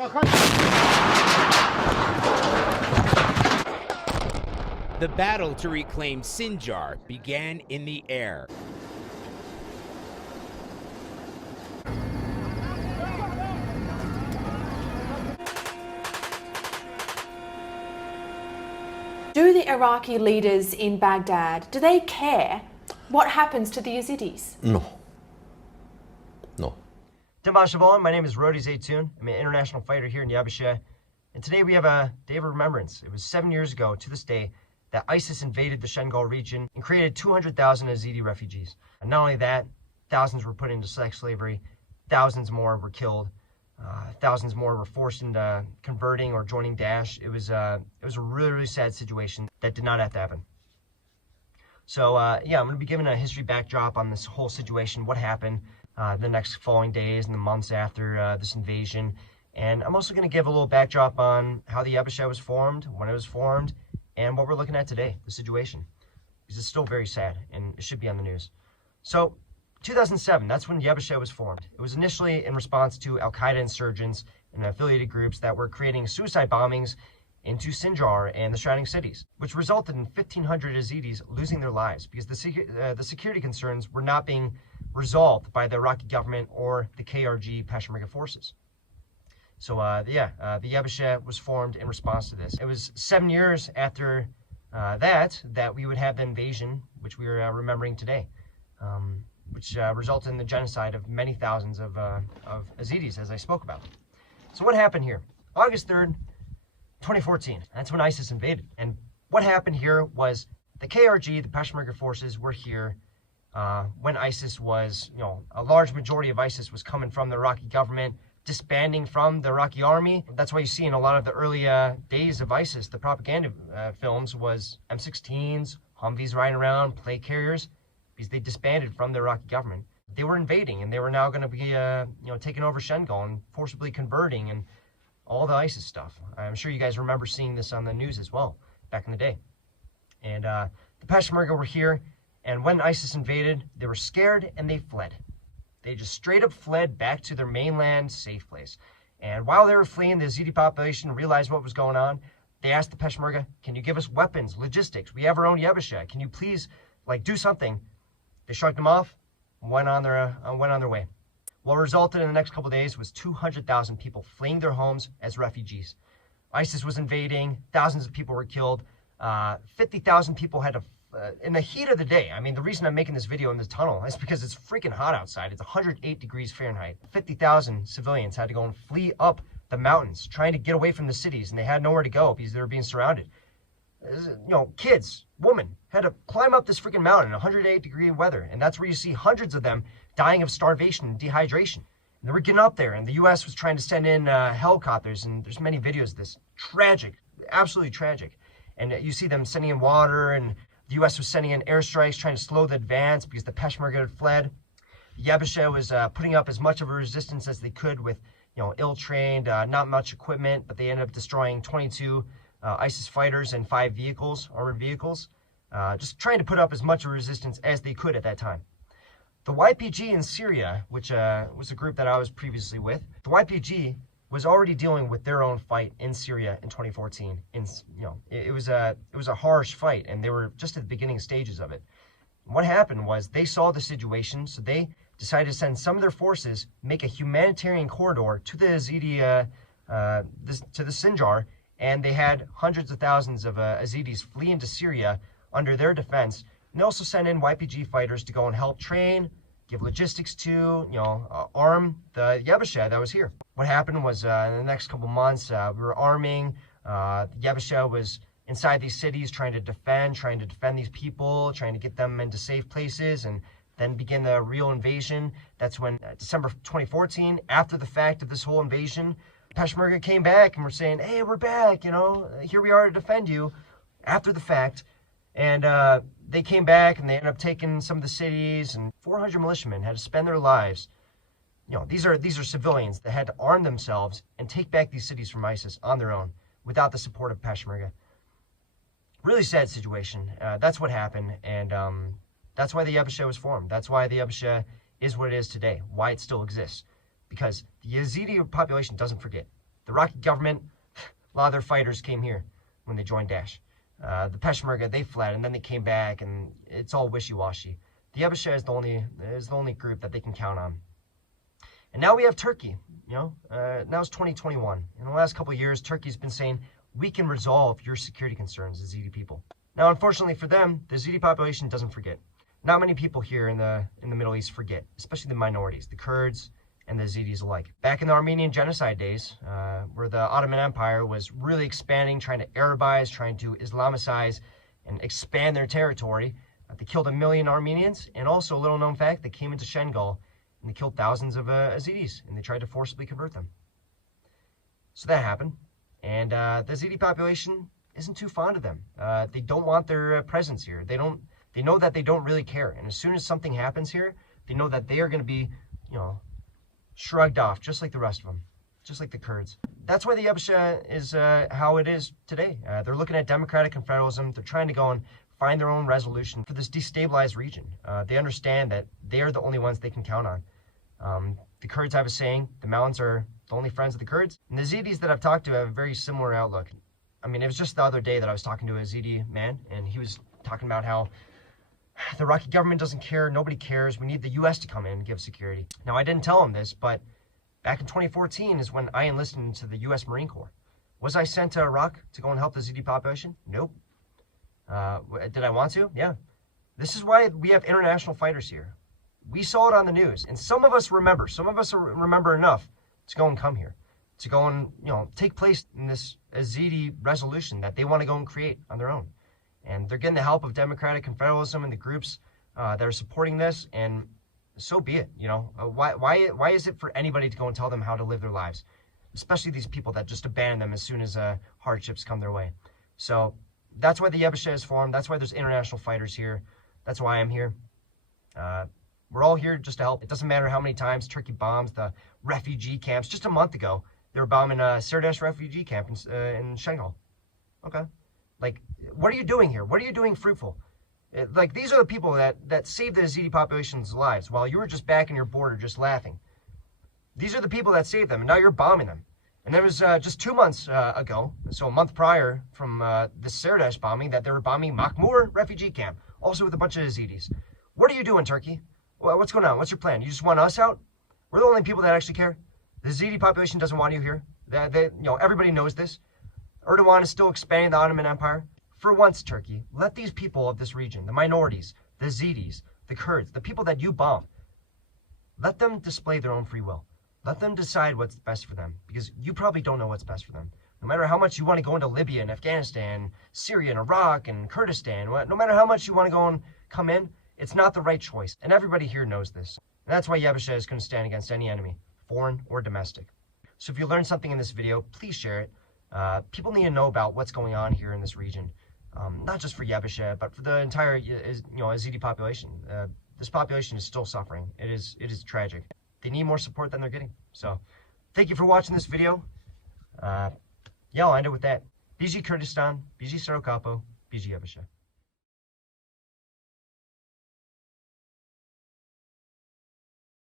The battle to reclaim Sinjar began in the air. Do the Iraqi leaders in Baghdad, do they care what happens to the Yazidis? No. No. Dimbashavon, my name is Rodi Zaytoun. I'm an international fighter here in Yabasheh. And today we have a day of remembrance. It was 7 years ago to this day that ISIS invaded the Shengal region and created 200,000 Yezidi refugees. And not only that, thousands were put into sex slavery, thousands more were killed, thousands more were forced into converting or joining Daesh. It was a really, really sad situation that did not have to happen. So yeah, I'm going to be giving a history backdrop on this whole situation, what happened the next following days and the months after this invasion. And I'm also going to give a little backdrop on how the Yabasheh was formed, when it was formed, and what we're looking at today, the situation. Because it's still very sad, and it should be on the news. So, 2007, that's when Yabasheh was formed. It was initially in response to Al-Qaeda insurgents and affiliated groups that were creating suicide bombings into Sinjar and the surrounding cities, which resulted in 1,500 Yazidis losing their lives because the security concerns were not being resolved by the Iraqi government or the KRG Peshmerga forces. So the Yabasheh was formed in response to this. It was 7 years after that we would have the invasion, which we are remembering today, which resulted in the genocide of many thousands of Yazidis, as I spoke about. So what happened here? August 3rd, 2014, that's when ISIS invaded. And what happened here was the KRG, the Peshmerga forces, were here when ISIS was, a large majority of ISIS was coming from the Iraqi government, disbanding from the Iraqi army. That's why you see in a lot of the early days of ISIS, the propaganda films was M16s, Humvees riding around, plate carriers, because they disbanded from the Iraqi government. They were invading, and they were now going to be, taking over Shengal and forcibly converting and all the ISIS stuff. I'm sure you guys remember seeing this on the news as well back in the day. And the Peshmerga were here, and when ISIS invaded, they were scared and they fled. They just straight up fled back to their mainland safe place. And while they were fleeing, the Yezidi population realized what was going on. They asked the Peshmerga, can you give us weapons, logistics? We have our own Yabasheh. Can you please, do something? They shrugged them off and went on their way. What resulted in the next couple of days was 200,000 people fleeing their homes as refugees. ISIS was invading, thousands of people were killed, 50,000 people had to in the heat of the day. I mean, the reason I'm making this video in the tunnel is because it's freaking hot outside. It's 108 degrees Fahrenheit. 50,000 civilians had to go and flee up the mountains, trying to get away from the cities, and they had nowhere to go because they were being surrounded. Kids, women, had to climb up this freaking mountain in 108-degree weather, and that's where you see hundreds of them dying of starvation and dehydration. And they were getting up there, and the U.S. was trying to send in helicopters, and there's many videos of this. Tragic, absolutely tragic. And you see them sending in water, and the U.S. was sending in airstrikes trying to slow the advance because the Peshmerga had fled. The Yabasheh was putting up as much of a resistance as they could with, ill-trained, not much equipment, but they ended up destroying 22 ISIS fighters and 5 armored vehicles, just trying to put up as much of a resistance as they could at that time. The YPG in Syria, which was a group that I was previously with, the YPG was already dealing with their own fight in Syria in 2014. It was a harsh fight, and they were just at the beginning stages of it. What happened was they saw the situation, so they decided to send some of their forces, make a humanitarian corridor to the Yezidi, to the Sinjar, and they had hundreds of thousands of Yazidis flee into Syria under their defense. And they also sent in YPG fighters to go and help train, give logistics to, arm the Yabasheh that was here. What happened was in the next couple months, we were arming. The Yabasheh was inside these cities trying to defend these people, trying to get them into safe places, and then begin the real invasion. That's when December 2014, after the fact of this whole invasion, Peshmerga came back and were saying, hey, we're back, here we are to defend you, after the fact. And they came back and they ended up taking some of the cities, and 400 militiamen had to spend their lives. These are civilians that had to arm themselves and take back these cities from ISIS on their own without the support of Peshmerga. Really sad situation. That's what happened, and that's why the Yabasheh was formed. That's why the Yabasheh is what it is today, why it still exists. Because the Yezidi population doesn't forget. The Iraqi government, a lot of their fighters came here when they joined Daesh. The Peshmerga, they fled and then they came back, and it's all wishy-washy. The Yabasheh is the only group that they can count on. And now we have Turkey. Now it's 2021. In the last couple of years, Turkey's been saying, we can resolve your security concerns as Yezidi people. Now, unfortunately for them, the Yezidi population doesn't forget. Not many people here in the Middle East forget, especially the minorities, the Kurds and the Yazidis alike. Back in the Armenian genocide days, where the Ottoman Empire was really expanding, trying to Arabize, trying to Islamicize and expand their territory, they killed 1 million Armenians, and also a little known fact, they came into Shengal and they killed thousands of Yazidis, and they tried to forcibly convert them. So that happened, and the Yazidi population isn't too fond of them. They don't want their presence here. They know that they don't really care, and as soon as something happens here, they know that they are going to be, shrugged off, just like the rest of them, just like the Kurds. That's why the Yabasheh is how it is today. They're looking at democratic confederalism. They're trying to go and find their own resolution for this destabilized region. They understand that they are the only ones they can count on. The Kurds have a saying, the mountains are the only friends of the Kurds. And the Yazidis that I've talked to have a very similar outlook. I mean, it was just the other day that I was talking to a Yazidi man, and he was talking about how the Iraqi government doesn't care, nobody cares, we need the US to come in and give security. Now, I didn't tell him this, but back in 2014 is when I enlisted into the US Marine Corps. Was I sent to Iraq to go and help the Yazidi population? Nope. Did I want to? Yeah. This is why we have international fighters here. We saw it on the news, and some of us remember enough to go and come here, to go and, take place in this Yazidi resolution that they want to go and create on their own. And they're getting the help of democratic confederalism and the groups that are supporting this, and so be it. Why is it for anybody to go and tell them how to live their lives, especially these people that just abandon them as soon as hardships come their way? So that's why the Yabasheh is formed. That's why there's international fighters here. That's why I'm here. We're all here just to help. It doesn't matter how many times Turkey bombs the refugee camps. Just a month ago, they were bombing a Sinjar refugee camp in Shengal. Okay. Like, what are you doing here? What are you doing fruitful? These are the people that saved the Yazidi population's lives while you were just back in your border just laughing. These are the people that saved them, and now you're bombing them. And there was just 2 months ago, so a month prior from the Sinjar bombing, that they were bombing Makhmur refugee camp, also with a bunch of Yazidis. What are you doing, Turkey? What's going on? What's your plan? You just want us out? We're the only people that actually care. The Yazidi population doesn't want you here. Everybody knows this. Erdogan is still expanding the Ottoman Empire. For once, Turkey, let these people of this region, the minorities, the Yazidis, the Kurds, the people that you bomb, let them display their own free will. Let them decide what's best for them, because you probably don't know what's best for them. No matter how much you want to go into Libya and Afghanistan, Syria and Iraq and Kurdistan, no matter how much you want to go and come in, it's not the right choice. And everybody here knows this. And that's why Yabasheh is going to stand against any enemy, foreign or domestic. So if you learned something in this video, please share it. People need to know about what's going on here in this region, not just for Yabasheh, but for the entire Yazidi population. This population is still suffering. It is tragic. They need more support than they're getting. So thank you for watching this video. I'll end it with that. Biji Kurdistan, Biji Sarokapo, Biji Yabasheh.